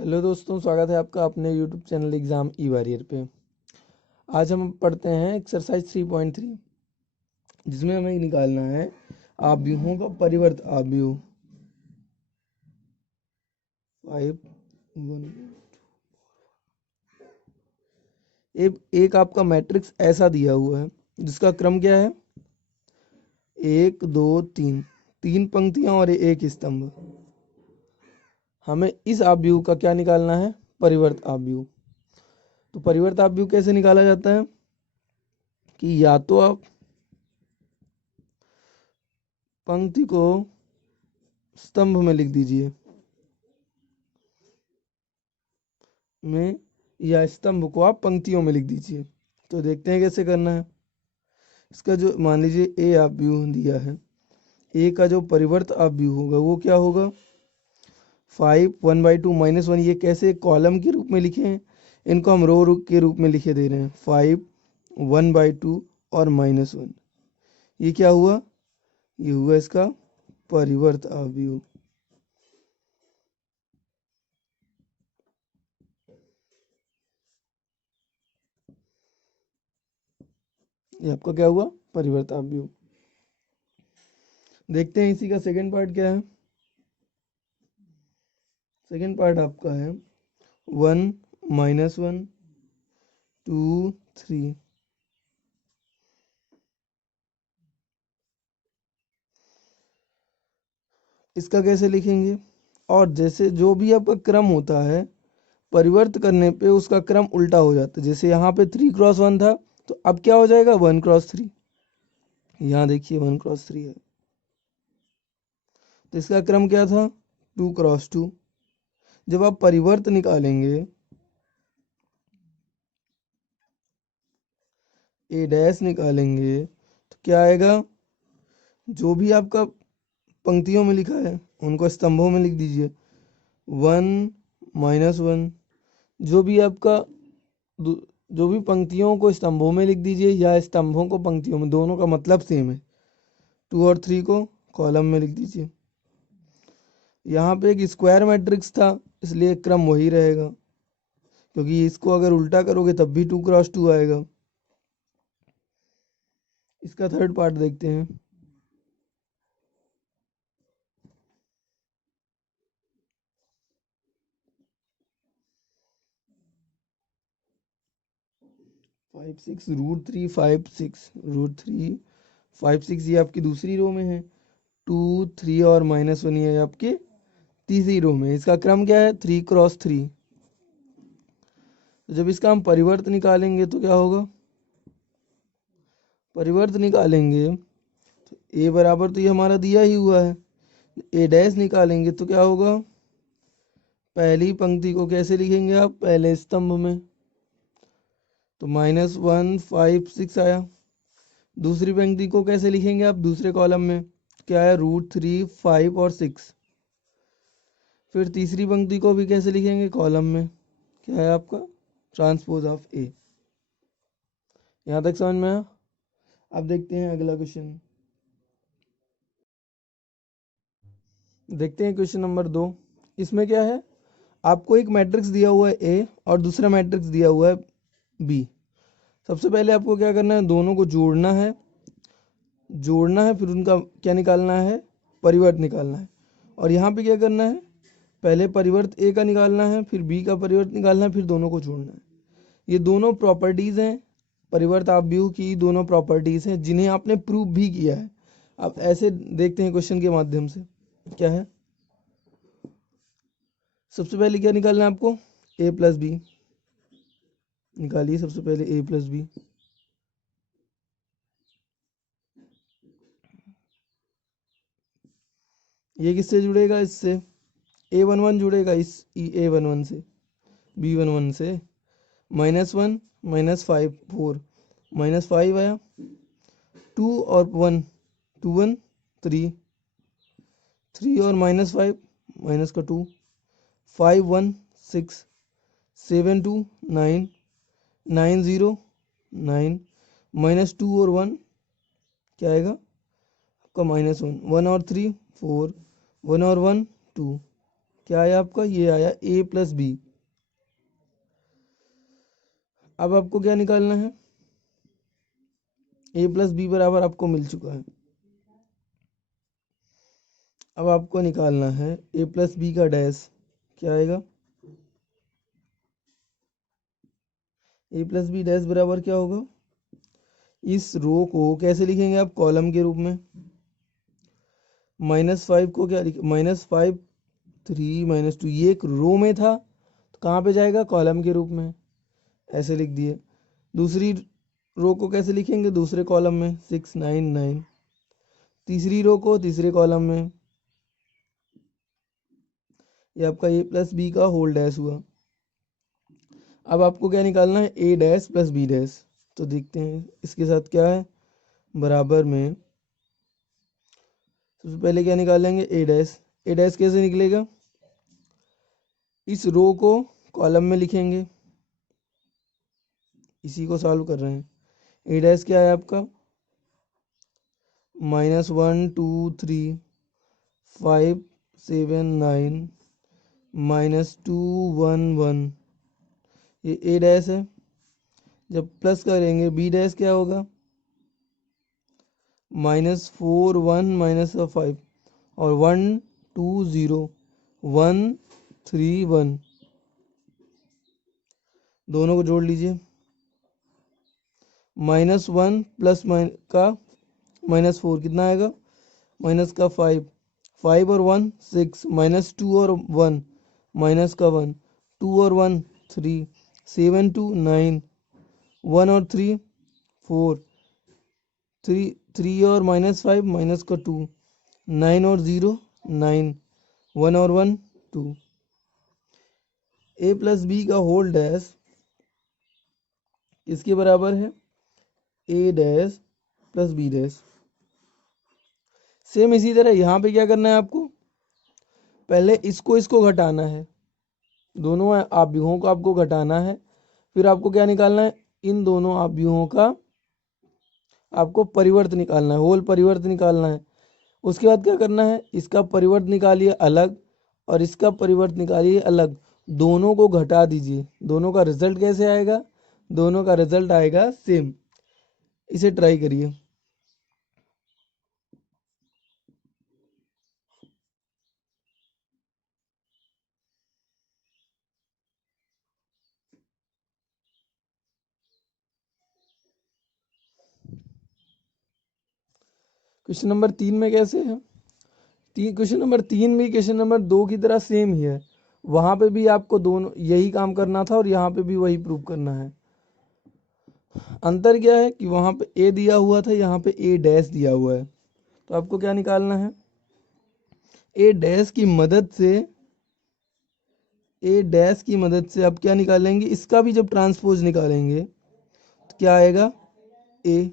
Hello दोस्तों, स्वागत है आपका अपने यूट्यूब चैनल एग्ज़ाम ई वॉरियर पे। आज हम पढ़ते हैं एक्सरसाइज 3.3, जिसमें हमें निकालना है आव्यूहों का परिवर्त आव्यूह 5 1। एक आपका मैट्रिक्स ऐसा दिया हुआ है जिसका क्रम क्या है, 1 2 3, 3 पंक्तियां और एक स्तंभ। हमें इस आव्यूह का क्या निकालना है, परिवर्त आव्यूह। तो परिवर्त आव्यूह कैसे निकाला जाता है कि या तो आप पंक्ति को स्तंभ में लिख दीजिए या स्तंभ को आप पंक्तियों में लिख दीजिए। तो देखते हैं कैसे करना है। इसका जो मान लीजिए ए आव्यूह दिया है, ए का जो परिवर्त आव्यूह होगा वो क्या होगा, 5 1/2 -1। ये कैसे कॉलम के रूप में लिखे हैं, इनको हम रो के रूप में लिखे दे रहे हैं। 5 1/2 और -1, ये क्या हुआ, ये हुआ इसका परिवर्त आव्यूह। ये आपका क्या हुआ, परिवर्त आव्यूह। देखते हैं इसी का सेकंड पार्ट क्या है। सेकंड पार्ट आपका है 1 -1 2 3। इसका कैसे लिखेंगे, और जैसे जो भी आपका क्रम होता है परिवर्त करने पे उसका क्रम उल्टा हो जाता है। जैसे यहाँ पे 3x1 था, तो अब क्या हो जाएगा 1x3। यहाँ देखिए 1x3 है, तो इसका क्रम क्या था 2x2। जब आप परिवर्त निकालेंगे, ए डैश निकालेंगे, तो क्या आएगा, जो भी आपका पंक्तियों में लिखा है उनको स्तंभों में लिख दीजिए। 1 -1, जो भी आपका जो भी पंक्तियों को स्तंभों में लिख दीजिए या स्तंभों को पंक्तियों में, दोनों का मतलब सेम है। 2 और 3 को कॉलम में लिख दीजिए। यहाँ पे एक स्क्वायर मैट्रिक्स था, इसलिए क्रम वही रहेगा, क्योंकि इसको अगर उल्टा करोगे तब भी 2x2 आएगा। इसका थर्ड पार्ट देखते हैं। √3 5 6 √3 5 6, ये आपकी दूसरी रो में है। 2 3 और -1 ये आपके तीसरी रो में। इसका क्रम क्या है 3x3। तो जब इसका हम परिवर्त निकालेंगे तो क्या होगा, परिवर्त निकालेंगे तो ए बराबर तो ये हमारा दिया ही हुआ है, ए डैश निकालेंगे तो क्या होगा, पहली पंक्ति को कैसे लिखेंगे आप, पहले स्तंभ में, तो -1 5 6 आया। दूसरी पंक्ति को कैसे लिखेंगे आप, दूसरे कॉलम में, क्या है √3 5 और 6। फिर तीसरी पंक्ति को भी कैसे लिखेंगे, कॉलम में, क्या है आपका ट्रांसपोज ऑफ ए। यहाँ तक समझ में आया। अब देखते हैं अगला क्वेश्चन। देखते हैं क्वेश्चन नंबर 2। इसमें क्या है, आपको एक मैट्रिक्स दिया हुआ है ए और दूसरा मैट्रिक्स दिया हुआ है बी। सबसे पहले आपको क्या करना है, दोनों को जोड़ना है, फिर उनका क्या निकालना है, परिवर्त निकालना है। और यहाँ पे क्या करना है, पहले परिवर्त ए का निकालना है, फिर बी का परिवर्त निकालना है, फिर दोनों को जोड़ना है। ये दोनों प्रॉपर्टीज़ हैं, परिवर्त आव्यूह की दोनों प्रॉपर्टीज़ हैं जिन्हें आपने प्रूव भी किया है। अब ऐसे देखते हैं क्वेश्चन के माध्यम से क्या है। सबसे पहले क्या निकालना है आपको, a + b निकालिए। सबसे पहले a + b, ये किससे जुड़ेगा, इससे a11 जुड़ेगा, इस a11 से, b11 से। -1 -5 4, -5 आया। 2 और 1 2 1 3, 3 और -5 -2, 5 1 6, 7 2 9, 9 0 9, -2 और 1 क्या आएगा आपका -1, 1 और 3 4, 1 और 1 2, क्या आया आपका, ये आया a प्लस बी। अब आपको क्या निकालना है, a प्लस बी बराबर आपको मिल चुका है। अब आपको निकालना है a प्लस बी का डैश। क्या आएगा, a प्लस बी डैश बराबर क्या होगा, इस रो को कैसे लिखेंगे आप, कॉलम के रूप में। -5 को क्या लिख, -5 3 -2, ये एक रो में था तो कहाँ पे जाएगा, कॉलम के रूप में, ऐसे लिख दिए। दूसरी रो को कैसे लिखेंगे, दूसरे कॉलम में 6 9 9। तीसरी रो को तीसरे कॉलम में। ये आपका a प्लस बी का होल डैश हुआ। अब आपको क्या निकालना है, a dash plus B dash. तो देखते हैं इसके साथ क्या है, बराबर में सबसे पहले क्या निकालेंगे, a डैश। a डैश कैसे निकलेगा, इस रो को कॉलम में लिखेंगे, इसी को सॉल्व कर रहे हैं। a डैश क्या है आपका, -1 2 3 5 7 9 -2 1 1, ये a डैश है। जब प्लस करेंगे बी डैश क्या होगा, -4 1 -5 और 1 2 0 1 3 1, दोनों को जोड़ लीजिए। -1 प्लस का -4 कितना आएगा, माइनस का 5 5 और 1 6 -2 और 1 माइनस का 1 2 और 1 3 7 2 9 1 और 3 4 3 और -5 माइनस का 2 9 और 0 9 1 और 1 2। a प्लस बी का होल डैश किसके बराबर है, a dash plus B dash. Same इसी तरह यहाँ पे क्या करना है आपको, पहले इसको घटाना है, दोनों आव्यूहों को आपको घटाना है। फिर आपको क्या निकालना है, इन दोनों आव्यूहों का आपको परिवर्त निकालना है, होल परिवर्त निकालना है। उसके बाद क्या करना है, इसका परिवर्त निकालिए अलग और इसका परिवर्त निकालिए अलग, दोनों को घटा दीजिए। दोनों का रिजल्ट कैसे आएगा, दोनों का रिजल्ट आएगा सेम। इसे ट्राई करिए। क्वेश्चन नंबर 3 में कैसे है, क्वेश्चन नंबर 3 भी क्वेश्चन नंबर 2 की तरह सेम ही है। वहां पे भी आपको दोनों यही काम करना था और यहाँ पे भी वही प्रूव करना है। अंतर क्या है कि वहां पे ए दिया हुआ था, यहाँ पे ए डैश दिया हुआ है। तो आपको क्या निकालना है, ए डैश की मदद से, ए डैश की मदद से आप क्या निकालेंगे, इसका भी जब ट्रांसपोज निकालेंगे तो क्या आएगा, ए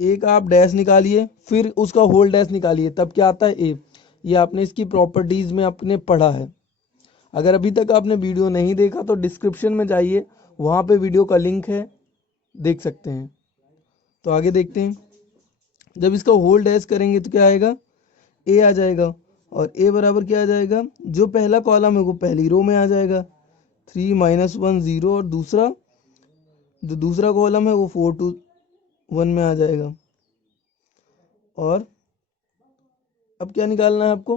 का आप डैश निकालिए फिर उसका होल डैश निकालिए, तब क्या आता है, ए। ये आपने इसकी प्रॉपर्टीज में आपने पढ़ा है। अगर अभी तक आपने वीडियो नहीं देखा तो डिस्क्रिप्शन में जाइए, वहाँ पे वीडियो का लिंक है, देख सकते हैं। तो आगे देखते हैं, जब इसका होल डैश करेंगे तो क्या आएगा, ए आ जाएगा। और ए बराबर क्या आ जाएगा, जो पहला कॉलम है वो पहली रो में आ जाएगा, 3 -1 0, और जो दूसरा कॉलम है वो 4 2 1 में आ जाएगा। और अब क्या निकालना है आपको,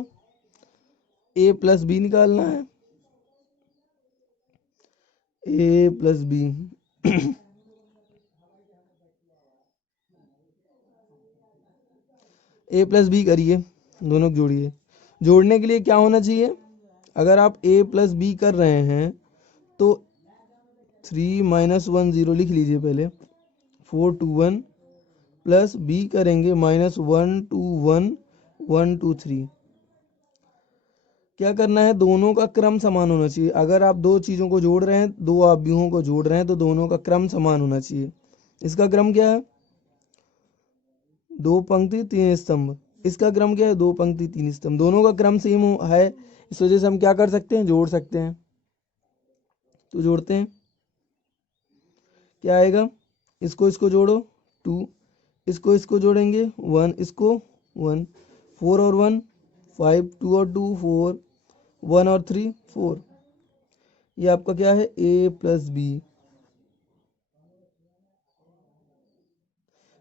a प्लस बी निकालना है, a plus B. a plus B करिए, दोनों को जोड़िए। जोड़ने के लिए क्या होना चाहिए, अगर आप a प्लस बी कर रहे हैं तो 3 -1 0 लिख लीजिए पहले, 4 2 1 प्लस बी करेंगे -1 2 1 1 2 3। क्या करना है, दोनों का क्रम समान होना चाहिए। अगर आप दो चीज़ों को जोड़ रहे हैं, दो आव्यूहों को जोड़ रहे हैं, तो दोनों का क्रम समान होना चाहिए। इसका क्रम क्या है, 2 पंक्ति 3 स्तंभ। इसका क्रम क्या है, 2 पंक्ति 3 स्तंभ। दोनों का क्रम सेम है, इस वजह से हम क्या कर सकते हैं, जोड़ सकते हैं। तो जोड़ते हैं, क्या आएगा, इसको जोड़ो 2, इसको जोड़ेंगे 1, इसको 1, 4 और 1 5, 2 और 2 4, 1 और 3 4। ये आपका क्या है a प्लस बी।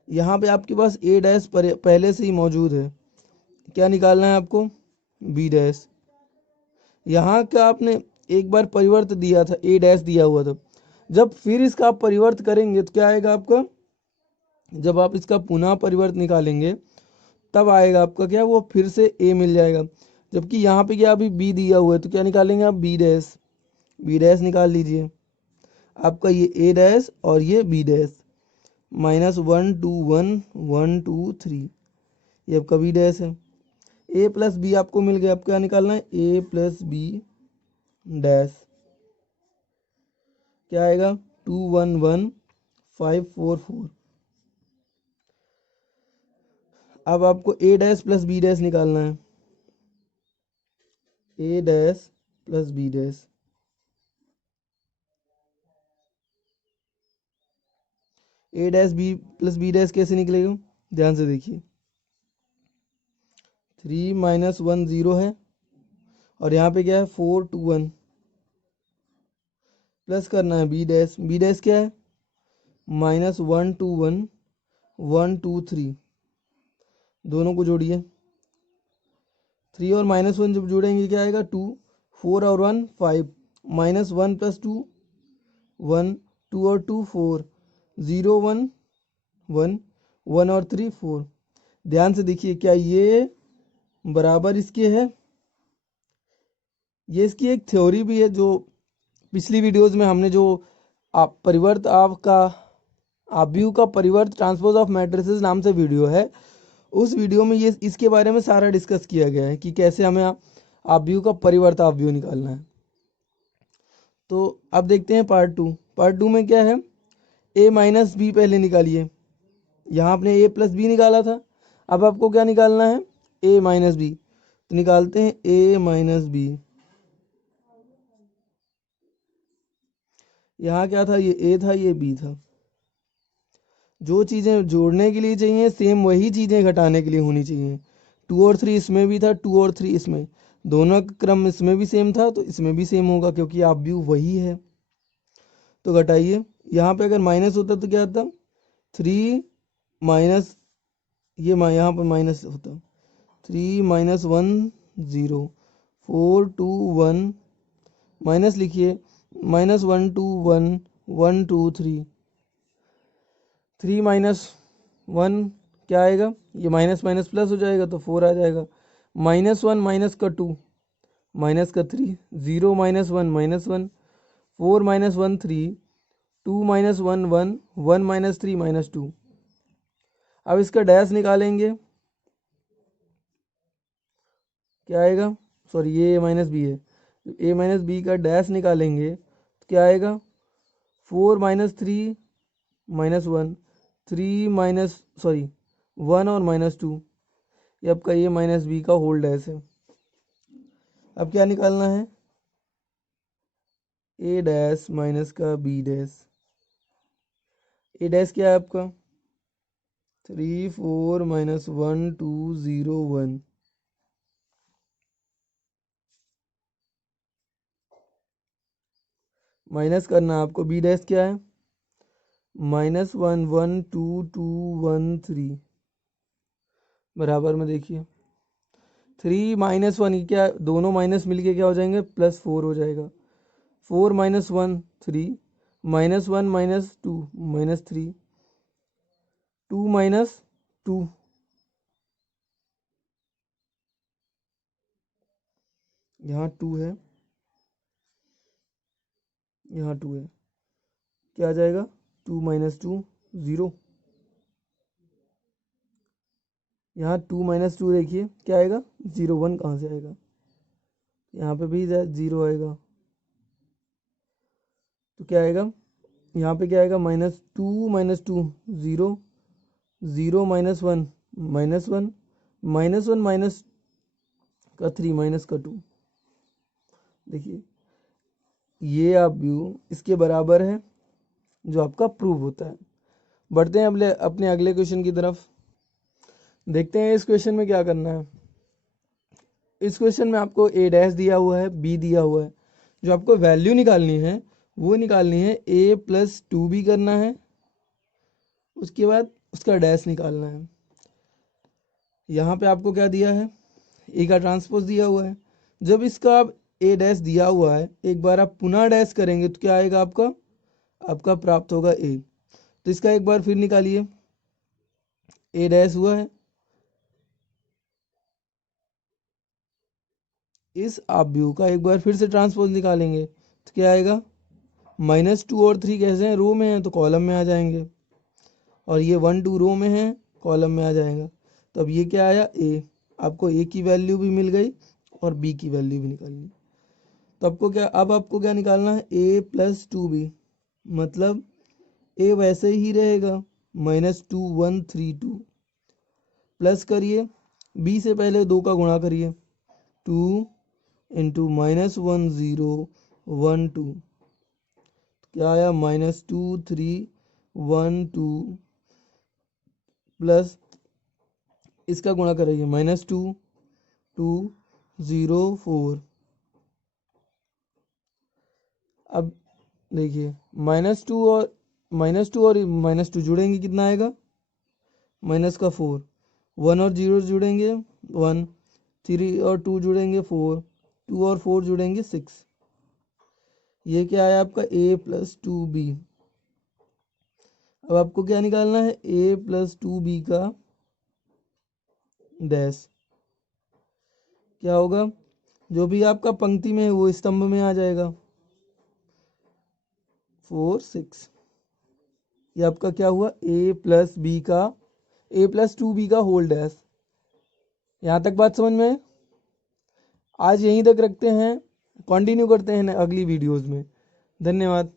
यहाँ पे आपके पास a डैश पहले से ही मौजूद है, क्या निकालना है आपको b डैश। यहाँ का आपने एक बार परिवर्त दिया था, a डैश दिया हुआ था, जब फिर इसका आप परिवर्त करेंगे तो क्या आएगा आपका, जब आप इसका पुनः परिवर्त निकालेंगे तब आएगा आपका क्या, वो फिर से a मिल जाएगा। जबकि यहाँ पे क्या अभी b दिया हुआ है तो क्या निकालेंगे आप b डैश, b डैश निकाल लीजिए। आपका ये a डैश और ये b डैश, -1 2 1 1 2 3, ये आपका b डैश है। a प्लस बी आपको मिल गया, आपको क्या निकालना है a प्लस बी डैश, क्या आएगा 2 1 1 5 4 4। अब आपको a dash plus b dash निकालना है, a dash plus b dash. a dash B plus B dash कैसे निकलेगा, ध्यान से देखिए। 3 -1 0 है और यहाँ पे क्या है 4 2 1, प्लस करना है बी डैश, बी डैश क्या है -1 2 1 1 2 3, दोनों को जोड़िए। 3 और -1 जब जोड़ेंगे क्या आएगा 2, 4 और 1 5, -1 + 2 1, 2 और 2 4, 0 1 1 1 और 3 4। ध्यान से देखिए क्या ये बराबर इसके है, ये इसकी एक थ्योरी भी है जो पिछली वीडियोस में हमने जो आप परिवर्त आपका आव्यूह का परिवर्त ट्रांसपोज ऑफ मैट्रिसेस नाम से वीडियो है, उस वीडियो में ये इसके बारे में सारा डिस्कस किया गया है कि कैसे हमें आव्यूह का परिवर्त आव्यूह निकालना है। तो अब देखते हैं पार्ट टू में क्या है, a माइनस बी पहले निकालिए। यहाँ आपने a प्लस बी निकाला था, अब आपको क्या निकालना है a माइनस बी, तो निकालते हैं a माइनस बी। यहाँ क्या था, ये a था ये b था। जो चीज़ें जोड़ने के लिए चाहिए सेम वही चीज़ें घटाने के लिए होनी चाहिए। 2 और 3 इसमें भी था, 2 और 3 इसमें, दोनों का क्रम इसमें भी सेम था तो इसमें भी सेम होगा क्योंकि आव्यूह वही है। तो घटाइए, यहाँ पे अगर माइनस होता तो क्या होता 3 माइनस, ये यहाँ पर माइनस होता 3 -1 0 4 2 1, माइनस लिखिए -1 2 1 1 2 3, 3 -1 क्या आएगा, ये माइनस माइनस प्लस हो जाएगा तो 4 आ जाएगा, -1 माइनस का 2 माइनस का 3, 0 -1 -1, 4 -1 3, 2 -1 1, 1 -3 -2। अब इसका डैश निकालेंगे, क्या आएगा, सॉरी ये a माइनस बी है, a माइनस बी का डैश निकालेंगे तो क्या आएगा 4 -3 -1, 3 माइनस सॉरी 1 और -2, ये आपका a माइनस बी का होल डैश है। अब क्या निकालना है a डैश माइनस का b डैश। a डैश क्या है आपका 3 4 -1 2 0 1, माइनस करना आपको b डैश क्या है -1 1 2 2 1 3, बराबर में देखिए 3 -1 क्या, दोनों माइनस मिलके क्या हो जाएंगे +4 हो जाएगा, 4 -1 3, -1 -2 -3, 2 -2, यहाँ 2 है यहाँ 2 है, क्या आ जाएगा 2 -2 0, यहाँ 2 -2 देखिए क्या आएगा 0 1 कहाँ से आएगा, यहाँ पे भी 0 आएगा तो क्या आएगा, यहाँ पे क्या आएगा -2 -2 0 0 -1 -1 -1 माइनस का 3 माइनस का 2। देखिए ये आप व्यू इसके बराबर है जो आपका प्रूव होता है। बढ़ते हैं अपने अगले क्वेश्चन की तरफ, देखते हैं इस क्वेश्चन में क्या करना है। इस क्वेश्चन में आपको ए डैश दिया हुआ है, बी दिया हुआ है। जो आपको वैल्यू निकालनी है वो निकालनी है ए प्लस 2b करना है, उसके बाद उसका डैश निकालना है। यहाँ पे आपको क्या दिया है, ए का ट्रांसपोज दिया हुआ है। जब इसका आप ए डैश दिया हुआ है, एक बार आप पुनः डैश करेंगे तो क्या आएगा आपका, आपका प्राप्त होगा ए। तो इसका एक बार फिर निकालिए, ए डैश हुआ है, इस आप व्यू का एक बार फिर से ट्रांसपोज निकालेंगे तो क्या आएगा, -2 और 3 कैसे हैं, रो में हैं तो कॉलम में आ जाएंगे, और ये 1 2 रो में है कॉलम में आ जाएगा। तो अब ये क्या आया, ए। आपको ए की वैल्यू भी मिल गई और बी की वैल्यू भी निकालनी। तो आपको क्या निकालना है, ए प्लस 2b, मतलब ए वैसे ही रहेगा -2 1 3 2, प्लस करिए, बी से पहले 2 का गुणा करिए, 2 इंटू -1 0 1 2, क्या आया -2 3 1 2, प्लस इसका गुणा करेंगे -2 2 0 4। अब देखिए -2 और -2 जुड़ेंगे कितना आएगा, माइनस का 4, 1 और 0 जुड़ेंगे 1, 3 और 2 जुड़ेंगे 4, 2 और 4 जुड़ेंगे 6। ये क्या है आपका a प्लस 2b। अब आपको क्या निकालना है, a प्लस 2b का डैश। क्या होगा, जो भी आपका पंक्ति में है वो स्तंभ में आ जाएगा, 4 6। ये आपका क्या हुआ, a प्लस 2b का होल डैश। यहाँ तक बात समझ में है? आज यहीं तक रखते हैं, कंटिन्यू करते हैं अगली वीडियोस में। धन्यवाद।